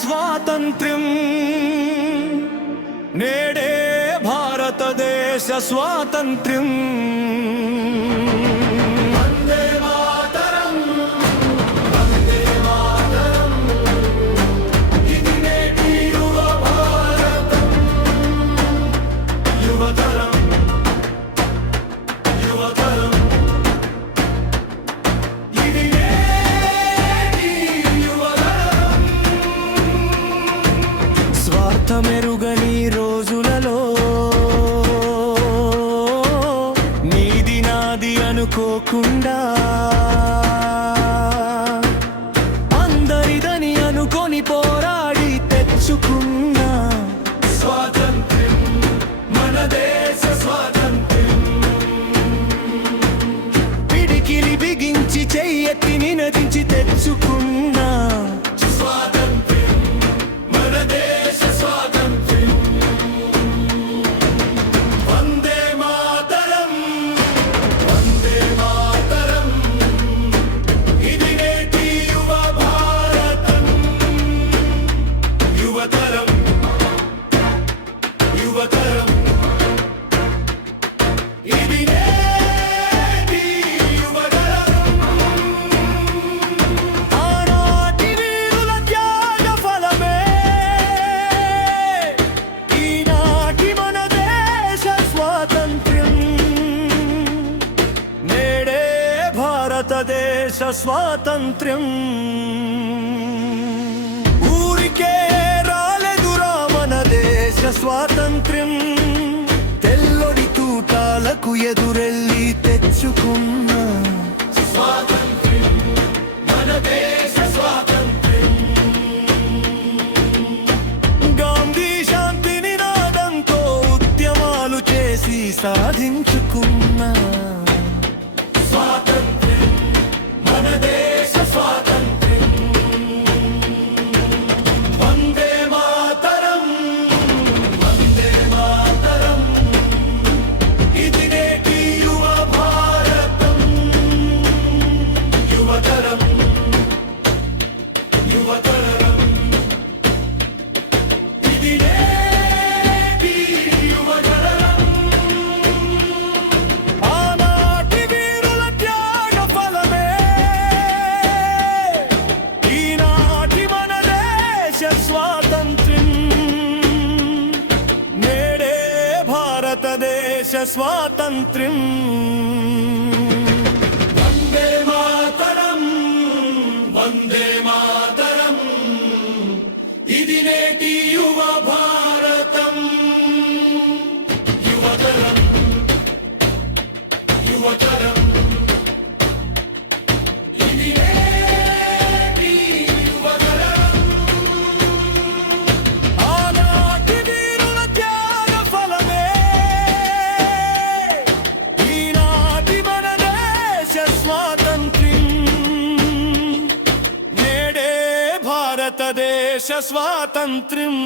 స్వాతంత్ర్యం నేడే భారతదేశ స్వాతంత్ర్యం వందే మాతరం వందే మాతరం ఇది నేటి యువ భారతం యువతరం యువతరం ఇది నేటి యువతరం స్వార్థమెరుగని రోజులలో నీది నాది అనుకోకుండా అందరిదని అనుకొని పోరాడి తెచ్చుకున్న స్వాతంత్ర్యం మన దేశ స్వాతంత్ర్యం పిడికిలి బిగించి చెయ్యెత్తి నినదించి తెచ్చుకున్న స్వాతంత్ర్యం మన దేశ స్వాతంత్ర్యం వందే మాతరం వందే మాతరం ఇది నేటి యువ భారతం యువతరం యువతరం ఇది నేటి యువతరం ఆనాటి వీరుల త్యాగ ఫలమే ఈనాటి మన దేశ స్వాతంత్ర్యం నేడే భారతదేశ స్వాతంత్ర్యం ఊరికే రాలేదురా మన దేశ స్వాతంత్ర్యం తెల్లొడి తూటాలకు ఎదురెళ్ళి తెచ్చుకున్న స్వాతంత్ర్యం మన దేశ స్వాతంత్ర్యం గాంధీ శాంతి నినాదంతో ఉద్యమాలు చేసి సాధించుకున్న స్వాతంత్ర్యం మన దేశ స్వాతంత్ర్యం వందే మాతరం వందే మాతరం ఇది నేటి యువ భారతం యువతరం యువతరం ఇది నేటి యువతరం ఆనాటి వీరుల త్యాగ ఫలమే ఈనాటి మన దేశ స్వాతంత్ర్యం నేడే భారతదేశ స్వాతంత్ర్యం వందే మాతరం వందే మాతరం ఇది నేటి యువ భారతం యువతరం యువతరం ఇది నేటి యువతరం ఆనాటి వీరుల త్యాగ ఫలమే ఈనాటి మన దేశ స్వాతంత్ర్యం నేడే భారతదేశ స్వాతంత్ర్యం